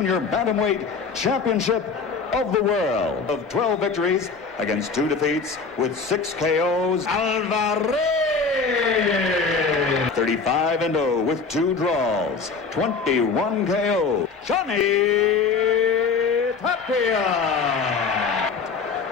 Junior Bantamweight Championship of the world. Of 12 victories against 2 defeats with 6 KOs, Alvarez! 35-0 with 2 draws, 21 KO, Johnny Tapia!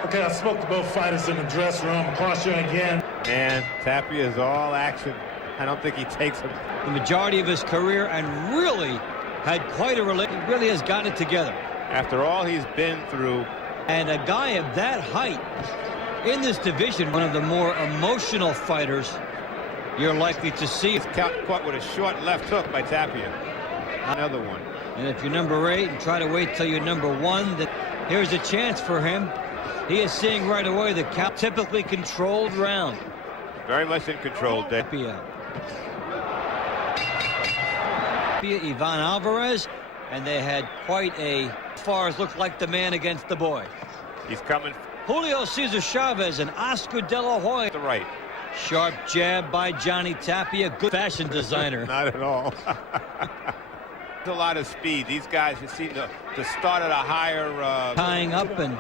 Okay, I spoke to both fighters in the dressing room. Across here again. Man, Tapia is all action. I don't think he takes him. The majority of his career and really had quite a relationship. He really has gotten it together. After all he's been through. And a guy of that height in this division, one of the more emotional fighters you're likely to see. He's caught with a short left hook by Tapia. Another one. And if you're number 8 and try to wait till you're number 1, then here's a chance for him. He is seeing right away the typically controlled round. Very much in control, Tapia. Ivan Alvarez, and they had quite a, as far as looked like the man against the boy. He's coming. Julio Cesar Chavez and Oscar De La Hoya. To the right. Sharp jab by Johnny Tapia. Good fashion designer. Not at all. A lot of speed. These guys just seem to start at a higher... Tying up, and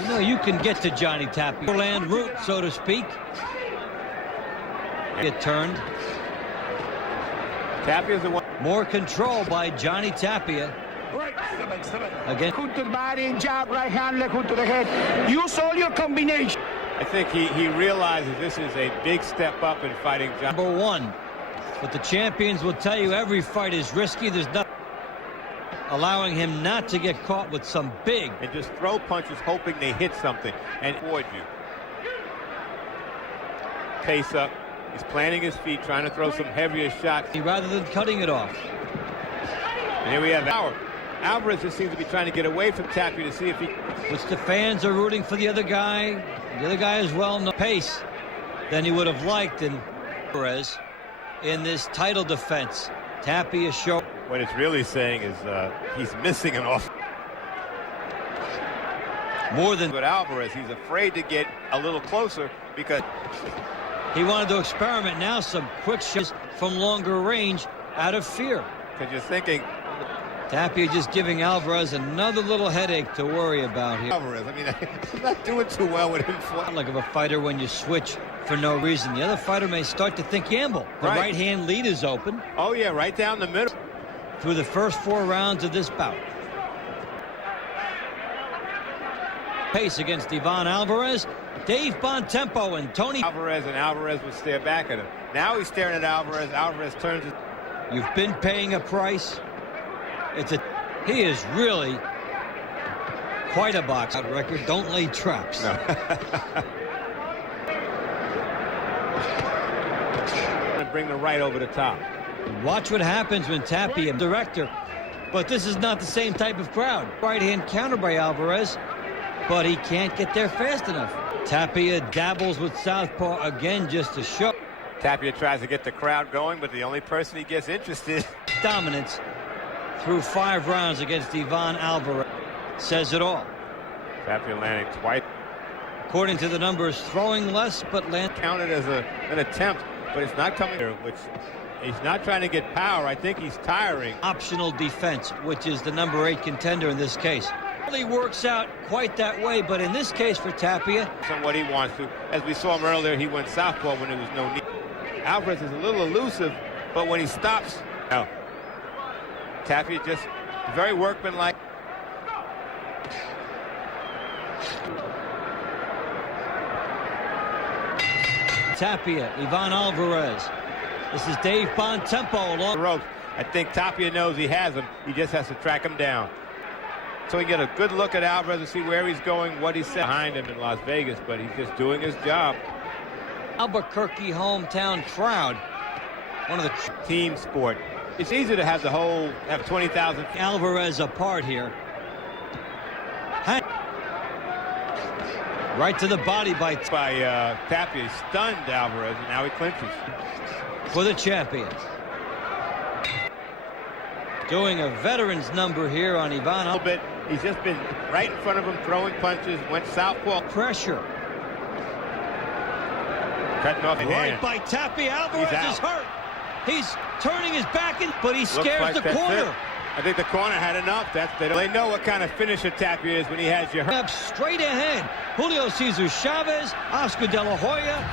you know you can get to Johnny Tapia. Land route, so to speak. Get turned. Tapia's the one. More control by Johnny Tapia. Again. Hook to the body, jab, right hand, left hook to the head. Use all your combination. I think he realizes this is a big step up in fighting John. Number 1. But the champions will tell you every fight is risky. There's nothing allowing him not to get caught with some big. And just throw punches hoping they hit something and avoid you. Pace up. He's planting his feet, trying to throw some heavier shots. Rather than cutting it off. And here we have Alvarez just seems to be trying to get away from Tapia to see if he... Which the fans are rooting for the other guy. The other guy is well no pace than he would have liked in Alvarez in this title defense. Tapia show. What it's really saying is he's missing an off. More than... But Alvarez, he's afraid to get a little closer because... He wanted to experiment now some quick shots from longer range out of fear. Because you're thinking... Tapia just giving Alvarez another little headache to worry about here. Alvarez, I mean, I'm not doing too well with him. Not like of a fighter when you switch for no reason. The other fighter may start to think gamble. The right hand lead is open. Oh, yeah, right down the middle. Through the first 4 rounds of this bout. Pace against Ivan Alvarez. Dave Bontempo and Tony Alvarez would stare back at him. Now he's staring at Alvarez. Alvarez turns it. You've been paying a price. He is really quite a box-out record. Don't lay traps. No. Bring the right over the top. Watch what happens when Tapia, director, but this is not the same type of crowd. Right hand counter by Alvarez, but he can't get there fast enough. Tapia dabbles with southpaw again just to show. Tapia tries to get the crowd going, but the only person he gets interested. Dominance through 5 rounds against Ivan Alvarez says it all. Tapia landing twice. According to the numbers, throwing less, but land counted as an attempt, but it's not coming here, which he's not trying to get power. I think he's tiring. Optional defense, which is the number 8 contender in this case. Really works out quite that way, but in this case for Tapia, on what he wants to. As we saw him earlier, he went southpaw when there was no need. Alvarez is a little elusive, but when he stops, no. Tapia just very workmanlike. Tapia, Ivan Alvarez. This is Dave Bontempo along the ropes. I think Tapia knows he has him. He just has to track him down. So we get a good look at Alvarez to see where he's going, what he's set behind him in Las Vegas, but he's just doing his job. Albuquerque hometown crowd. One of the team sport. It's easy to have 20,000. Alvarez apart here. Right to the body by Tapia. Stunned Alvarez, and now he clinches. For the champion. Doing a veteran's number here on Ivan. A little bit. He's just been right in front of him, throwing punches, went southpaw. Pressure. Cutting off the right hand. By Tapia. Alvarez is hurt. He's turning his back, but he scares like the corner. I think the corner had enough. They know what kind of finisher Tapia is when he has you hurt. Up straight ahead. Julio Cesar Chavez, Oscar De La Hoya.